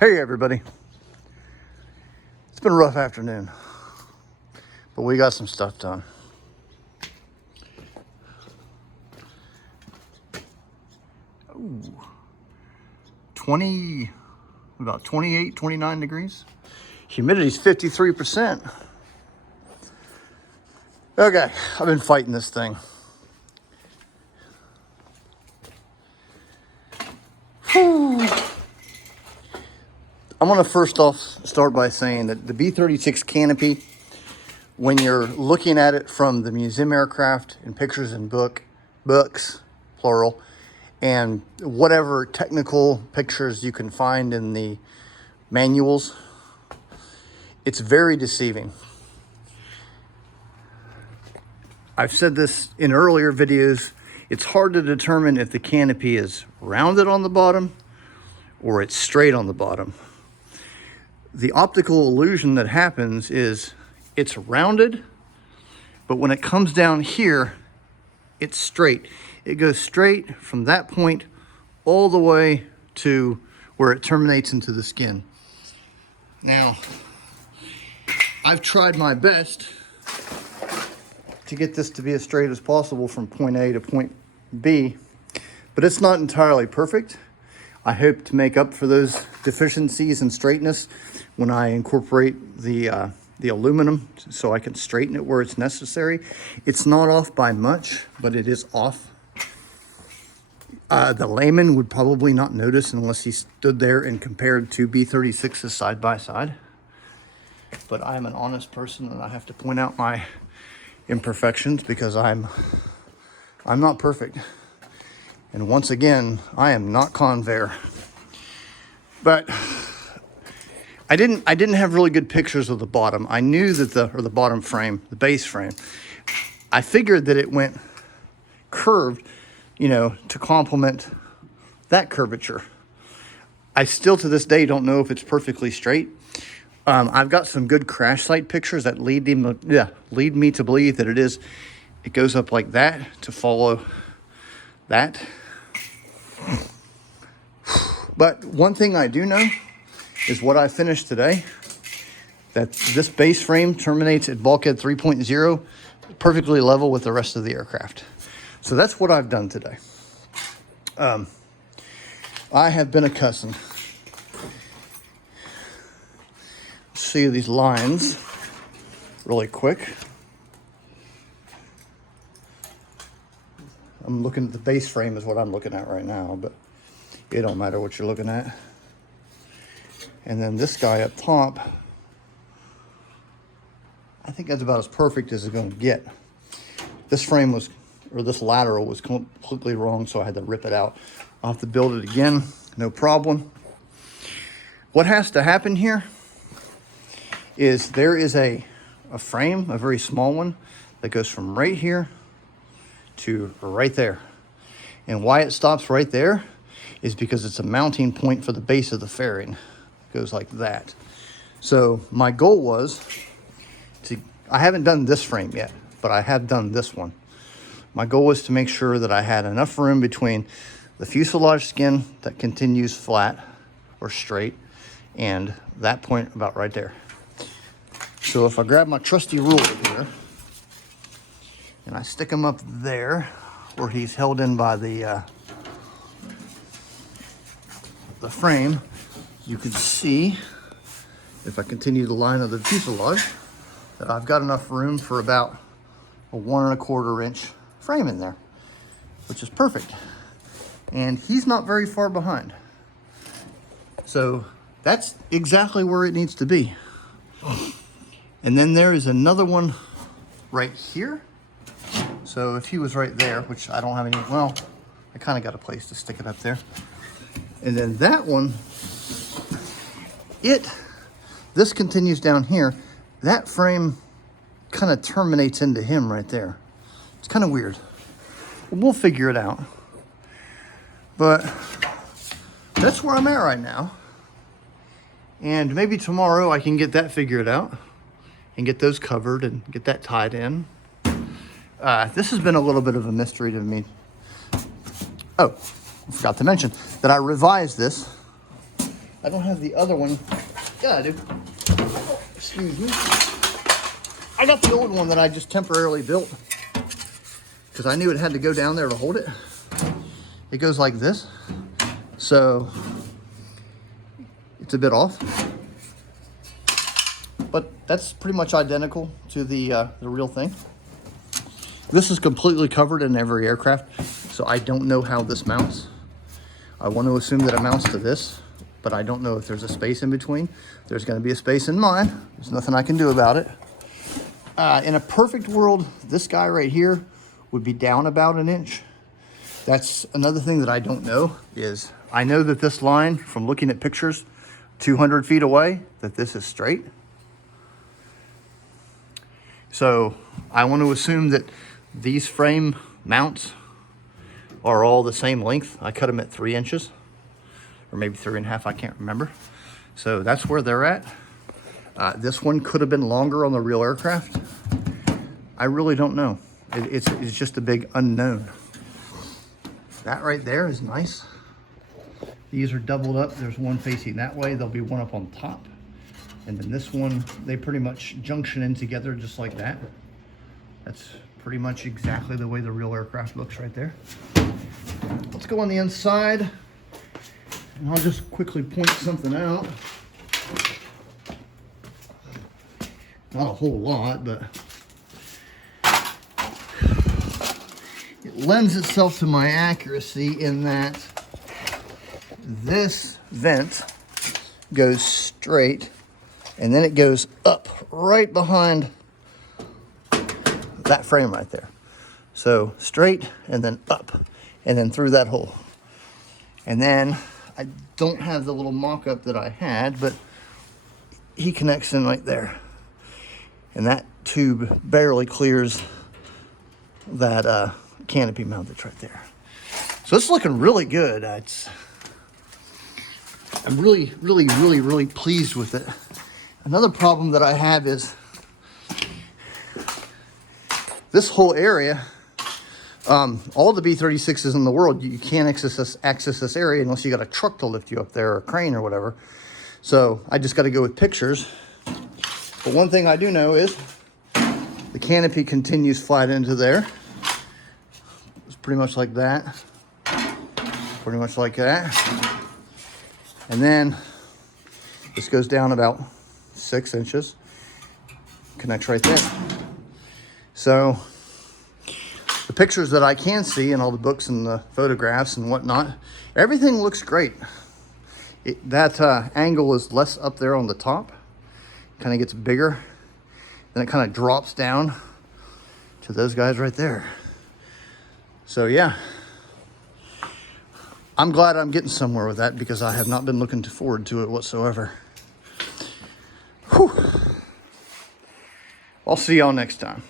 Hey everybody, it's been a rough afternoon, but we got some stuff done. Ooh, about 28, 29 degrees. Humidity's 53%. Okay, I've been fighting this thing. Whew. I'm gonna first off start by saying that the B-36 Canopy, when you're looking at it from the museum aircraft and pictures and books, plural, and whatever technical pictures you can find in the manuals, it's very deceiving. I've said this in earlier videos, it's hard to determine if the canopy is rounded on the bottom or it's straight on the bottom. The optical illusion that happens is it's rounded, but when it comes down here, it's straight. It goes straight from that point all the way to where it terminates into the skin. Now, I've tried my best to get this to be as straight as possible from point A to point B, but it's not entirely perfect. I hope to make up for those deficiencies in straightness when I incorporate the aluminum so I can straighten it where it's necessary. It's not off by much, but it is off. The layman would probably not notice unless he stood there and compared two B-36s side by side. But I'm an honest person and I have to point out my imperfections because I'm not perfect. And once again, I am not Convair. But I didn't have really good pictures of the bottom. I knew that the bottom frame, the base frame, I figured that it went curved, to complement that curvature. I still to this day don't know if it's perfectly straight. I've got some good crash site pictures that lead me to believe that it goes up like that to follow that. But one thing I do know is what I finished today, that this base frame terminates at Bulkhead 3.0, perfectly level with the rest of the aircraft. So that's what I've done today. I have been a cussing. See these lines really quick. I'm looking at the base frame is what I'm looking at right now, but it don't matter what you're looking at. And then this guy up top, I think that's about as perfect as it's going to get. This lateral was completely wrong, so I had to rip it out. I'll have to build it again, no problem. What has to happen here is there is a frame, a very small one, that goes from right here to right there. And why it stops right there is because it's a mounting point for the base of the fairing. It goes like that. So my goal was I haven't done this frame yet, but I have done this one. My goal was to make sure that I had enough room between the fuselage skin that continues flat or straight and that point about right there. So if I grab my trusty ruler here and I stick him up there where he's held in by the frame, you can see, if I continue the line of the fuselage, that I've got enough room for about a 1 1/4 inch frame in there, which is perfect. And he's not very far behind. So that's exactly where it needs to be. And then there is another one right here. So if he was right there, which I don't have any, well, I kind of got a place to stick it up there. And then that one, this continues down here. That frame kind of terminates into him right there. It's kind of weird. We'll figure it out. But that's where I'm at right now. And maybe tomorrow I can get that figured out and get those covered and get that tied in. This has been a little bit of a mystery to me. Oh, I forgot to mention that I revised this I don't have the other one. Yeah, I do. Excuse me. I got the old one that I just temporarily built because I knew it had to go down there to hold it. It goes like this. So it's a bit off. But that's pretty much identical to the real thing. This is completely covered in every aircraft, so I don't know how this mounts. I want to assume that it mounts to this, but I don't know if there's a space in between. There's going to be a space in mine. There's nothing I can do about it. In a perfect world, this guy right here would be down about an inch. That's another thing that I don't know is I know that this line, from looking at pictures 200 feet away, that this is straight. So I want to assume that these frame mounts are all the same length. I cut them at 3 inches or maybe 3.5, I can't remember. So that's where they're at. This one could have been longer on the real aircraft. I really don't know. It's just a big unknown. That right there is nice. These are doubled up. There's one facing that way. There'll be one up on top. And then this one, they pretty much junction in together just like that. That's pretty much exactly the way the real aircraft looks right there. Let's go on the inside. And I'll just quickly point something out. Not a whole lot, but it lends itself to my accuracy in that this vent goes straight and then it goes up right behind that frame right there. So straight and then up and then through that hole. And then I don't have the little mock-up that I had, but he connects in right there. And that tube barely clears that canopy mount that's right there. So it's looking really good. I'm really pleased with it. Another problem that I have is this whole area, all the B-36s in the world, you can't access this area unless you got a truck to lift you up there or a crane or whatever. So I just got to go with pictures. But one thing I do know is the canopy continues flat into there. It's pretty much like that. Pretty much like that. And then this goes down about 6 inches. Connects right there. So the pictures that I can see and all the books and the photographs and whatnot, everything looks great. That angle is less up there on the top. Kind of gets bigger. Then it kind of drops down to those guys right there. So yeah, I'm glad I'm getting somewhere with that because I have not been looking forward to it whatsoever. Whew. I'll see y'all next time.